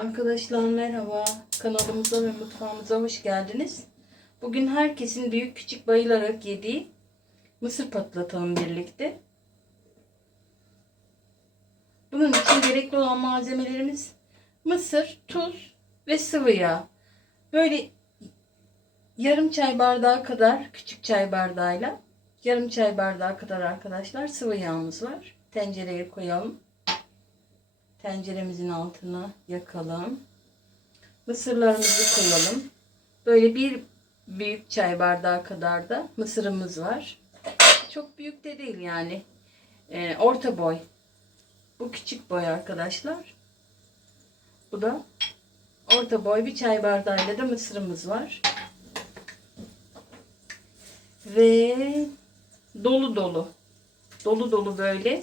Arkadaşlar merhaba. Kanalımıza ve mutfağımıza hoş geldiniz. Bugün herkesin büyük küçük bayılarak yediği mısır patlatalım birlikte. Bunun için gerekli olan malzemelerimiz mısır, tuz ve sıvı yağ. Böyle yarım çay bardağı kadar küçük çay bardağıyla yarım çay bardağı kadar arkadaşlar sıvı yağımız var. Tencereye koyalım. Tenceremizin altına yakalım. Mısırlarımızı koyalım. Böyle bir büyük çay bardağı kadar da mısırımız var. Çok büyük de değil yani. Ee, orta boy. Bu küçük boy arkadaşlar. Bu da orta boy bir çay bardağıyla da mısırımız var. Ve dolu dolu. Dolu dolu böyle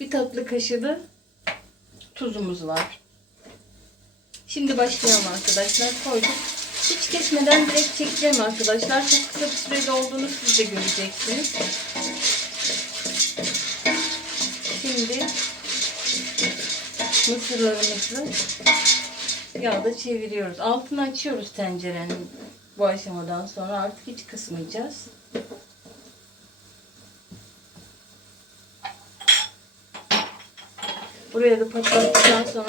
bir tatlı kaşığı tuzumuz var. Şimdi başlayalım arkadaşlar. Koyduk. Hiç kesmeden direkt çekeceğim arkadaşlar. Çok kısa bir sürede olduğunu siz de göreceksiniz. Şimdi mısırlarımızı yağda çeviriyoruz. Altını açıyoruz tencerenin bu aşamadan sonra artık hiç kısmayacağız. Buraya da patlattıktan sonra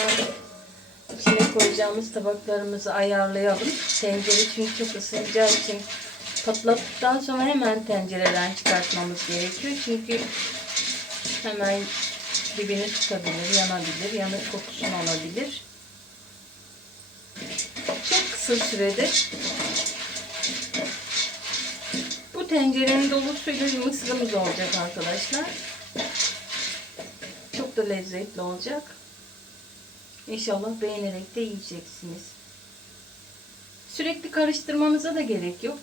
içine koyacağımız tabaklarımızı ayarlayalım. Tencere çünkü çok ısınacağı için patlattıktan sonra hemen tencereden çıkartmamız gerekiyor. Çünkü hemen dibini tutabilir, yanabilir, yanık kokusunu alabilir. Çok kısa sürede bu tencerenin dolusuyla mısırımız olacak arkadaşlar. Da lezzetli olacak. İnşallah beğenerek de yiyeceksiniz. Sürekli karıştırmanıza da gerek yok.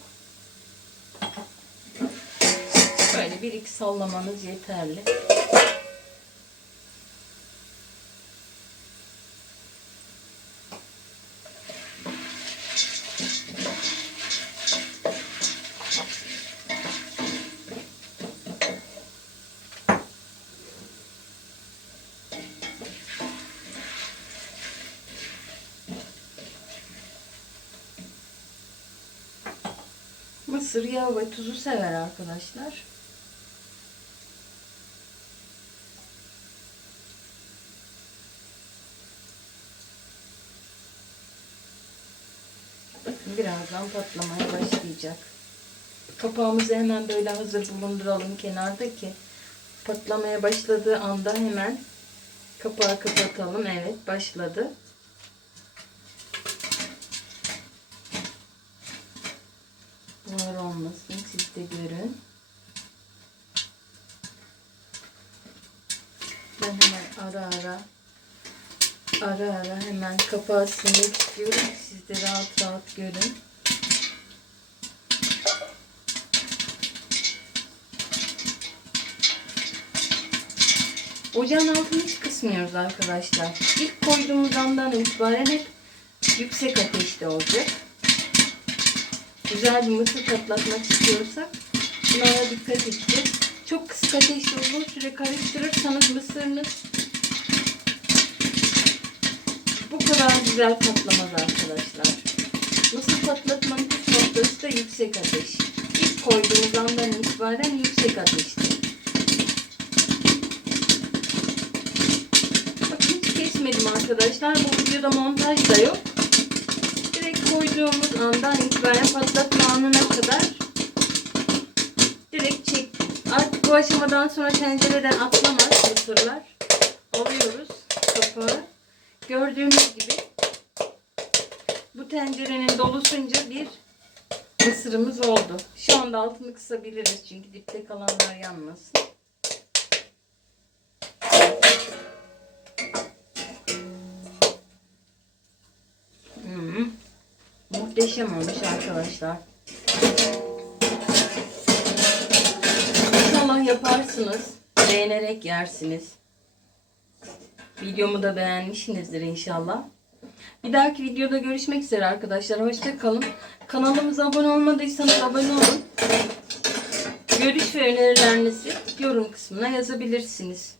Böyle bir iki sallamanız yeterli. Mısır yağı ve tuzu sever arkadaşlar. Birazdan patlamaya başlayacak. Kapağımızı hemen böyle hazır bulunduralım kenarda ki patlamaya başladığı anda hemen kapağı kapatalım. Evet başladı. Buhar olmasın. Siz de görün. Ben hemen ara ara ara ara hemen kapağı silmek istiyorum. Siz de rahat rahat görün. Ocağın altını hiç kısmıyoruz arkadaşlar. İlk koyduğumuz andan itibaren hep yüksek ateşte olacak güzel bir mısır patlatmak istiyorsak bunlara dikkat edeceğiz. Çok kısık ateşte uzun süre karıştırırsanız mısırınız bu kadar güzel patlamaz arkadaşlar. Mısır patlatmanın püf noktası da yüksek ateş. İlk koyduğunuz andan itibaren yüksek ateşte. Bakın hiç kesmedim arkadaşlar. Bu videoda montaj da yok koyduğumuz andan itibaren patlatma anına kadar direkt çek. Artık bu aşamadan sonra tencereden atlamaz mısırlar. Alıyoruz kapağı. Gördüğünüz gibi bu tencerenin dolusunca bir mısırımız oldu. Şu anda altını kısabiliriz çünkü dipte kalanlar yanmasın. Muhteşem olmuş arkadaşlar. İnşallah yaparsınız. Beğenerek yersiniz. Videomu da beğenmişsinizdir inşallah. Bir dahaki videoda görüşmek üzere arkadaşlar. Hoşçakalın. Kanalımıza abone olmadıysanız abone olun. Görüş ve önerilerinizi yorum kısmına yazabilirsiniz.